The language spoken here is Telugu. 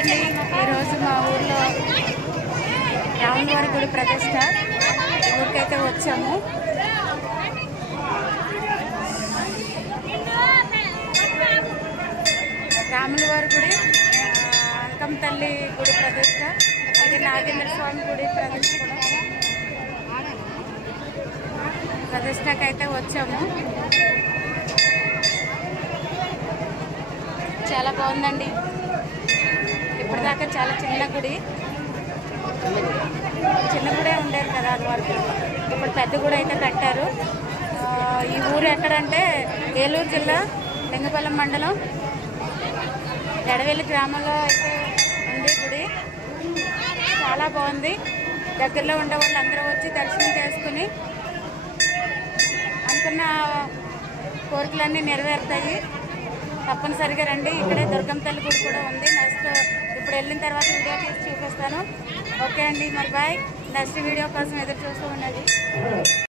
అండి, ఈరోజు మా ఊర్లో రాములవారి గుడి ప్రతిష్ట. ఊరికైతే వచ్చాము. రాములవారి గుడి, అంకమ్మ తల్లి గుడి ప్రతిష్ట, అలాగే నాగేంద్ర స్వామి గుడి ప్రతిష్టకైతే వచ్చాము. చాలా బాగుందండి. ఇప్పటిదాకా చాలా చిన్న గుడి ఉండేది కదా అది వరకు. ఇప్పుడు పెద్ద గుడి అయితే కట్టారు. ఈ ఊరు ఎక్కడంటే ఏలూరు జిల్లా లింగపాలెం మండలం ఎడవెల్లి గ్రామంలో అయితే ఉంది గుడి. చాలా బాగుంది. దగ్గరలో ఉండే వాళ్ళు అందరూ వచ్చి దర్శనం చేసుకుని అనుకున్న కోరికలన్నీ నెరవేరుతాయి. తప్పనిసరిగా రండి. ఇక్కడే దుర్గమ్మ తల్లి గుడి కూడా ఉంది. నెక్స్ట్ ఇప్పుడు వెళ్ళిన తర్వాత వీడియో తీసి చూపిస్తాను. ఓకే అండి, మరి బాయ్. నెక్స్ట్ వీడియో కోసం ఎదురు చూస్తూ ఉండండి.